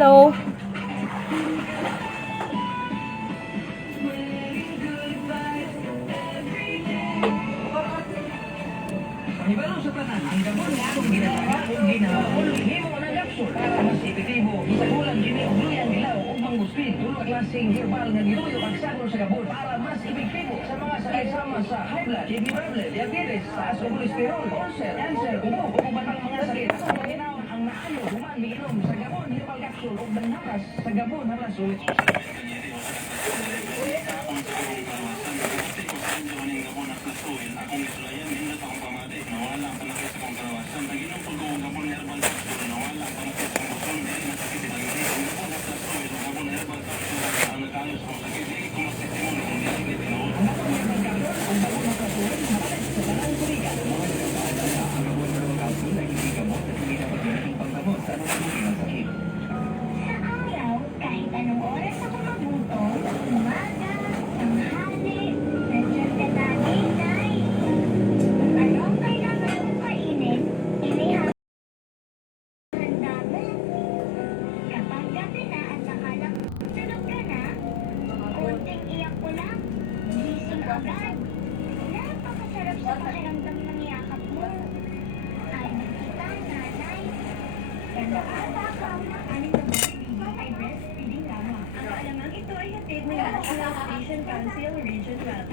Hello. Ibalo sa tanan, ang gamon nga akong ginagawa kung ginahapon, himo ng kapsul para mas epektibo. Isagulan kini og luyang dilaw ug mangustin. Dulo ka klaseng herbal nga giluyo pagsagol sa gamon para mas epektibo sa mga sakit sama sa high blood, kidney problem, diabetes, taas o kolesterol, ulcer, cancer, ubo ug batang mga sakit. Sa ginawon ang naayo human miinom sa gamon herbal capsule ug danharas sa gamon haras ulit. Sa araw, kahit anong oras ako mabuto, umaga, tanghali, nandiyan ka na, Nay. Kung ano ang kailangan mong kainin, inihanda mo. Kapag gabi na at nakalap, tulog ka na, konting iyak ko lang, gising agad. Napakasarap sa pakiramdam ng yakap mo. Ay, kita, nanay. Ganda ka, baka aning na baby ay breastfeeding lamang. Ang alamang ito ay hatid ng National Station Council Regional.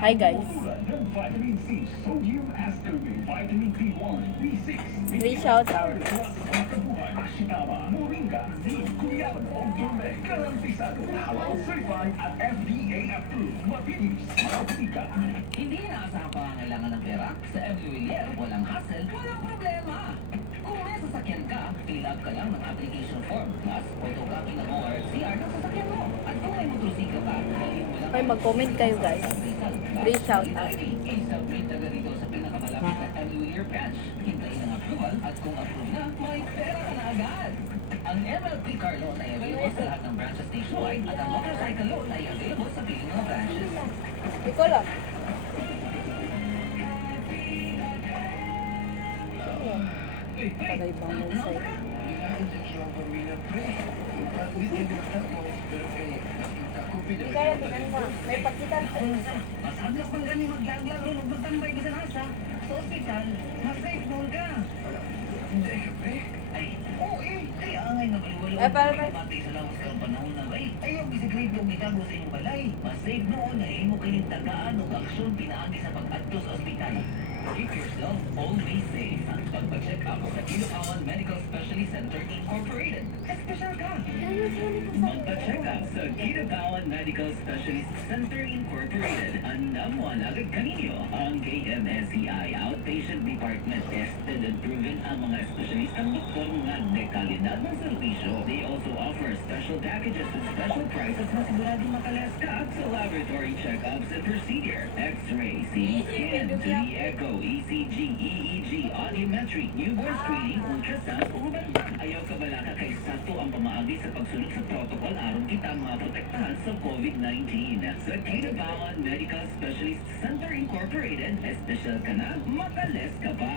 Hi guys. Three shout out. Hindi inaasahang pangangailangan ng pera sa MWL, walang hassle, walang problema. Kung may sasakyan ka, fill up ka lang ng application form, plus photocopy ng ORCR ng sasakyan mo. At kung may motorsiklo ka, halin mo lang Okay, mag-comment kayo guys. Three shout out. I-submit na ganito sa pinakamalapit na MWL branch. Hintayin ang approval at kung approve na, may pera ka na agad. Ang MLP car loan ay available sa lahat ng branches nationwide at ang motorcycle loan ay available sa piling mga branches. Ikaw lang. Tagay bang may Kaya tinan mo, may pakitan ko. Mas aglas bang gani maglaglag o magtambay ka sa nasa? Sa ospital, mas safe noon ka. Hindi, pre. Ay, oo kaya angay na baliwalo. Ay, para- Matay sa lawas kang panahon na bay. Ayaw, bisikreto ang itago sa iyong balay. Mas safe noon na imo kayong tagaan o aksyon pinaagi sa pag-adto sa ospital. Keep yourself always safe. Pagpa-check up sa Ilocawan Medical Specialist Center Incorporated. Espesyal ka. Magpa-check up sa Ilocawan Medical Specialist Center Incorporated. Andam mo alagad kaninyo ang KMSCI Outpatient Department. Tested and proven ang mga espesyalistang doktor nga dekalidad ng serbisyo. They also offer special packages at special prices na siguradong makalas ka sa laboratory checkups and procedure. X-ray, CT scan, 3D echo, ECG, EEG, audiometry, newborn screening, ultrasound, uban. Ayaw ka balaka kay sakto ang pamaagi sa pagsunod sa protocol aron kita maprotektahan sa COVID-19. Sa Kinabawan Medical Specialist Center Incorporated, espesyal ka na, makales ka pa.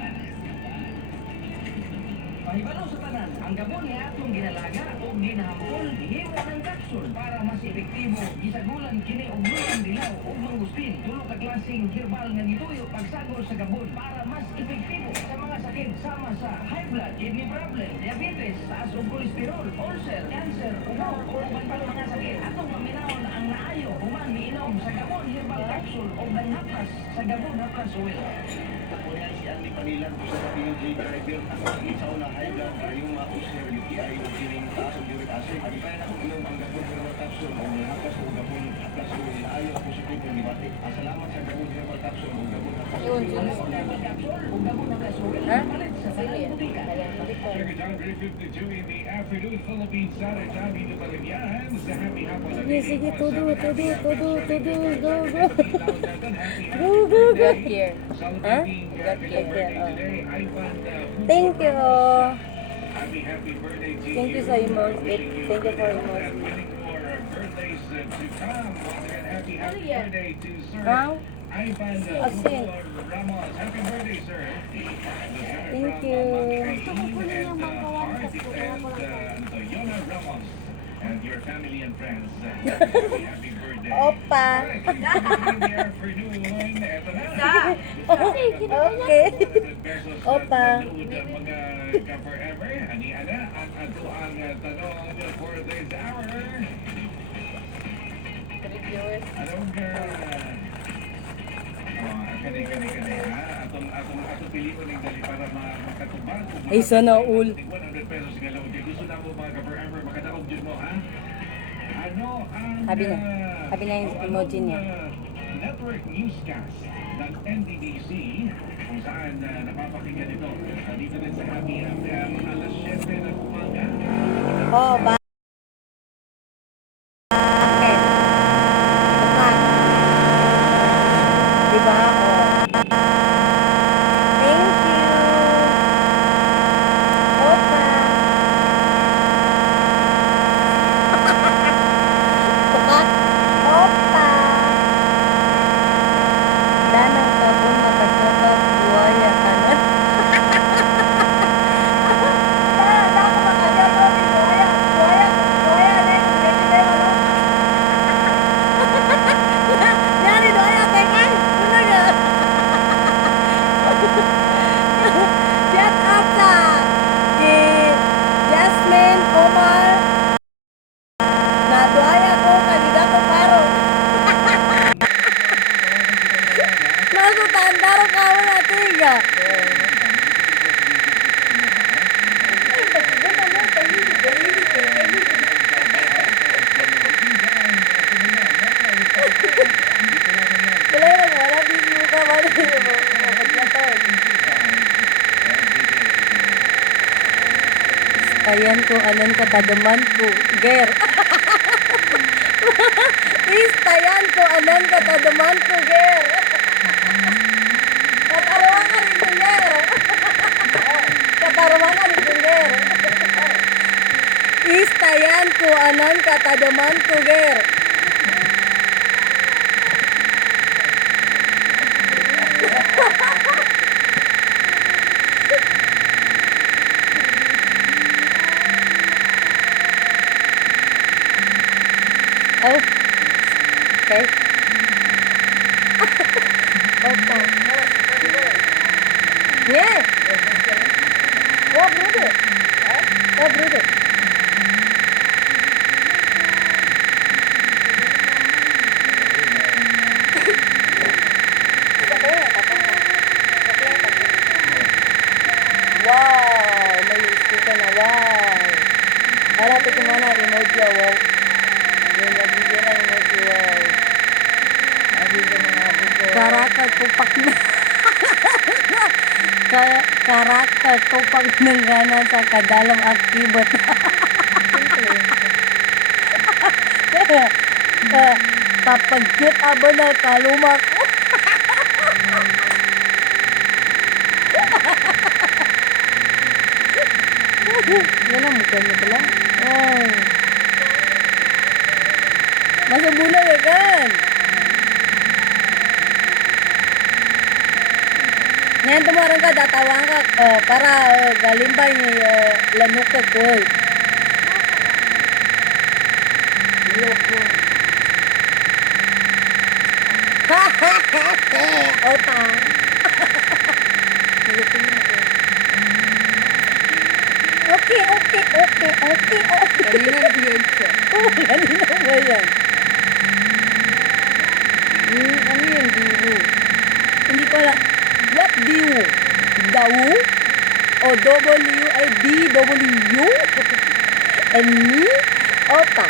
Mahibalo sa tanan, ang gamon nga atong ginalaga o ginahambol, himo ng kapsul para mas epektibo. Gisagulan kini og luyang dilaw ug mangustin. Dulo ka klaseng herbal nga gituyo pagsagol sa gamon para mas epektibo sa mga sakit sama sa high blood, kidney problem, diabetes, taas o kolesterol, ulcer, cancer, ubo o uban pang mga sakit. Atong paminawon ang naayo human miinom sa gamon herbal capsule o danhapras sa gamon hapras oil. Kuya si Andy Panilan po sa PUJ driver. Ang isaw na high blood ay yung ulcer, UTI, o kining taas o uric acid. Ang kaya na kung inom ang gabon herbal capsule o hakas o gabon hakas o ayo ako sa kito ni Bati. Salamat sa gabon herbal capsule o gabon hakas o Yun, ayo. yun. Herbal capsule o gamon hapras oil. Ha? Palit sa Asahan bumika. Circuit time 3:52 in the afternoon. Philippine Standard Time dito pa rin yan sa Happy Hapon. Sige, tudo, go, go. Go, go, go. Got here. Huh? Got here. Thank you. Happy birthday to Thank you sa emoji. Thank you for emoji. Waiting for birthdays to come. Once again, happy birthday to Sir Huh? Ivan Asin. Ramos. Happy birthday, sir. Thank you. Yona Ramos and your family and friends. Happy birthday. Opa. In the afternoon, eto na. Okay. Opa. Mga ka-forever. Ani-ana at ato ang tanong for this hour. Anong kanay ha? Atong pilihan ng dali para makatubang. Ay, sana all. 100 pesos nga lang. Gusto na mo mga ka-forever, makadaog dyan mo, ha? Ano ang... Habi na. Habi na yung emoji niya. Network newscast ng NDBC kung saan napapakinggan ito. Dito din sa Happy FM, alas 7 ng umaga. Oh, ba? Bakit? Bakit? Diba? Oh. Thank you. Opa. Tukat. Opa. Danang kabon na pagkakot buwaya ka na. Dako makadya ko ni buwaya. Buwaya na yung gagawin mo, no? Yari, buwaya, tekan. Talaga. Shout out sa kay Jasmine Omar na buwaya ko kanina ko paro. Nasutan, daro ka mo na tiga. Wala video ka ba? Ayan ko, anan ka tadaman ko. Ger. Istayan ko, anan ka tadaman ko, ger. Katarawan ka rin yung ger. Katarawan ka rin yung ger. Istayan ko, anan ka tadaman ko, ger. Oh. Okay. Opo. Yeah. Oh, brudo. Oh, brudo. Wow, may sticker na wow. Para ito kumana emoji wow. Yung nabigyan na emoji wow. Karakter tupak na. Karakter tupak ng gana sa kadalang akibot. Kapag cute abo na kaluma ko. Yan ang mukha niya pala. Oh. Masabuna ka kan. Ngayon tumarang ka, datawang ka para galimbay ni lanok ka ko. Opa. Okay. Kanina nag-yun siya. Oo, kanina ba yan? Ano yun, diwo? Hindi ko alam. What diwo? Dawu? O W ay D-W? And me? Opa.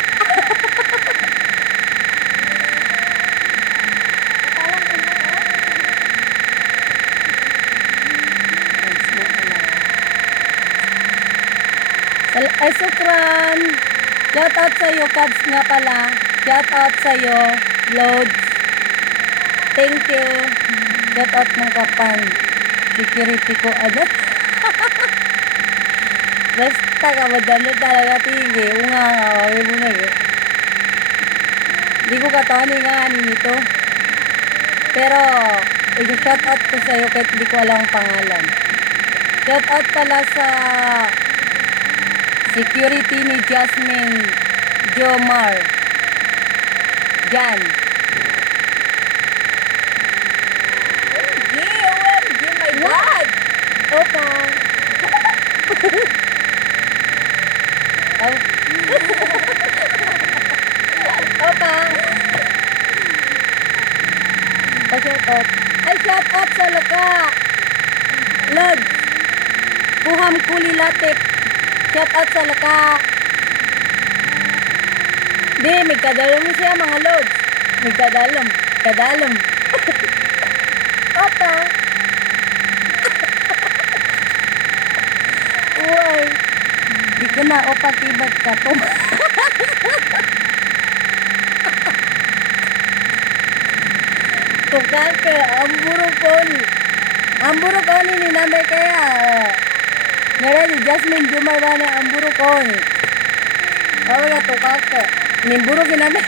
Ay, sukran. Shout out sa'yo, Kads nga pala. Shout out sa'yo, Loads. Thank you. Shout out ng kapan. Security ko, ano? Basta ka, madalo talaga tinggi. Unga nga, wagi mo na eh. Hindi ko katani nga nito. Pero, i-shout out ko sa'yo kahit hindi ko alam ang pangalan. Shout out pala sa security ni Jasmine Jomar. Jan. OMG, my God! Opa. Oh. Opa. Pa-shout out. Ay, shout out sa laka. Lods. Kuham kuli latik. Shout out sa laka. Di, may kadalom siya mga Lods. May kadalom. Kadalom. Opa. Uy. Di ko na opa kibat ka to. Tukal ka, amburo ko ni namay kaya. Ngara ni Jasmine Jumar ba na amburo ko ni. Bawa nga tukal ka. Nimburo kinamay.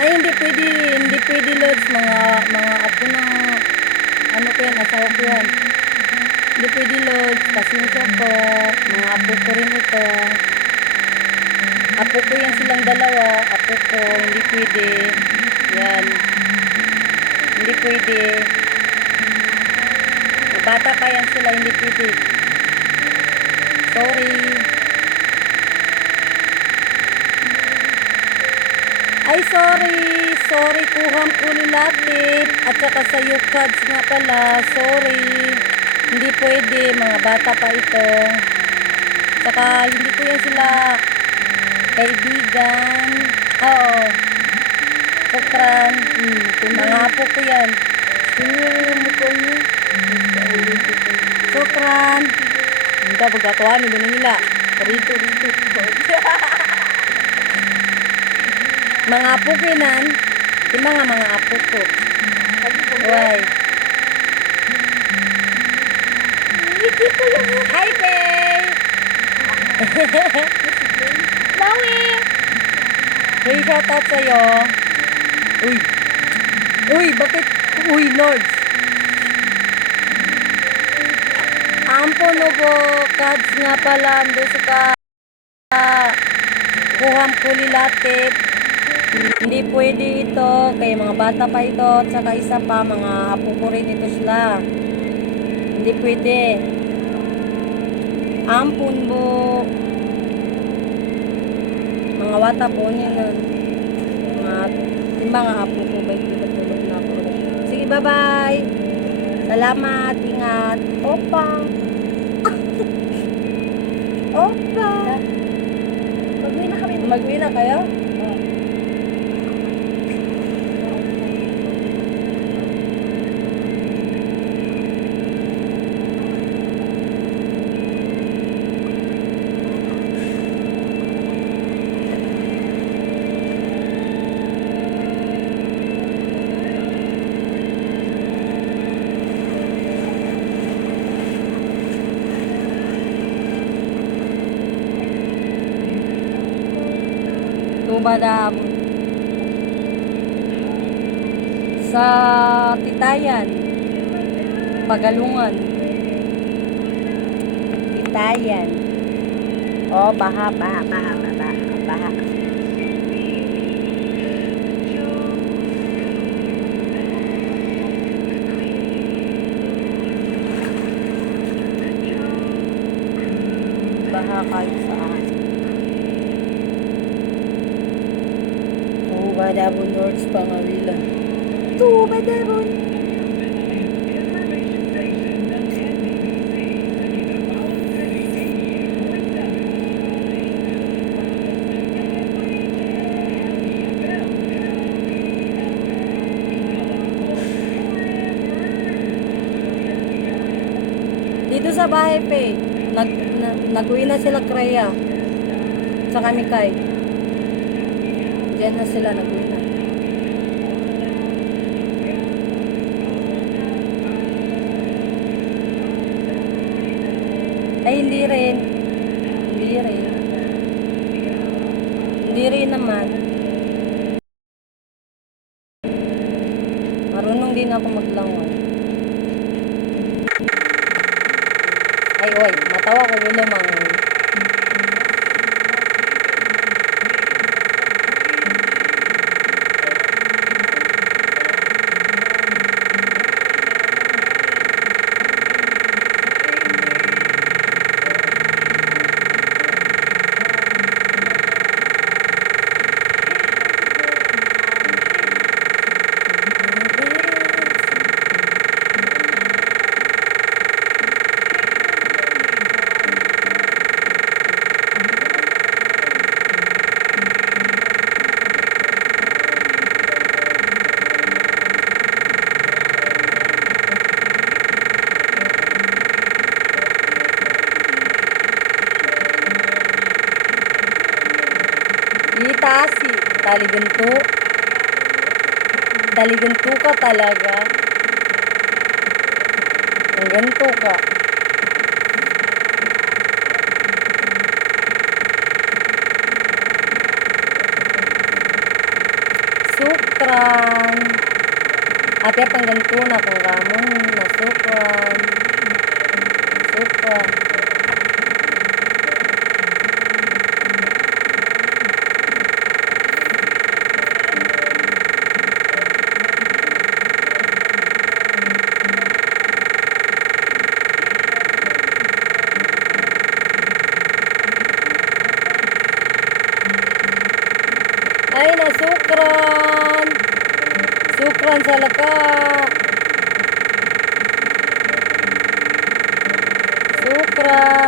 Ay, hindi pwede Lods, mga apo ng, ano ko yan, asawa ko yan. Hindi pwede Lods, pasensya po, mga apo ko rin ito. Apo ko yan silang dalawa, apo ko, hindi pwede. Yan. Hindi pwede. Bata pa yan sila, hindi pwede. Sorry. Ay, sorry, kuham ko ni Latif, at saka sa Yukads nga pala, sorry, hindi pwede, mga bata pa ito, saka hindi ko yan sila kaibigan, oo, sukran, mga apo ko yan, sukran, hindi ka pagkatuan, iba na nila, rito, mga apo ko yan, di mga apo ko. Why? Hi, Faye! Lawi! Hey, shout out sa'yo. Uy, bakit? Uy, Lord. Ampo no po, Kads nga pala, ando sa ka, kuham kulilatip. Hindi pwede ito, kaya mga bata pa ito, at saka isa pa, mga apo ko rin ito sila. Hindi pwede. Ampun mo. Mga bata po niya na. Mga apo ko, ba ito tulog na ako. Sige, bye-bye. Salamat, ingat. Opa. Opa. Mag-uwi na kami. Mag-uwi na kayo? Tubadam sa Titayan, Pagalungan, Titayan. Oh, baha. Baha kahit saan. Malabon North Pangawila. To Malabon. Information station ng NDBC. Bawat city, kwenta. Dito sa bahay pe, nag-uwi na sila Kreya. Sa Kamikay. Diyan na sila nag-uwi na. Ay, hindi rin. Hindi rin. Hindi rin naman. Marunong din ako maglangon. Ay, oy, matawa ko ulo mang. Itasi, taliganto. Taliganto ka talaga. Ang ganto ka. Sukran. Ate, pang ganto na kung ramon na sukran. Sukran. Ay, nasukran. Sukran sa laka. Sukran.